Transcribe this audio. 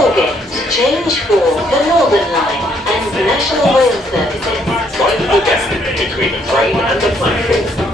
Moorgate, change for the Northern Line and National Rail Services. Mind the gap between the train and the platform.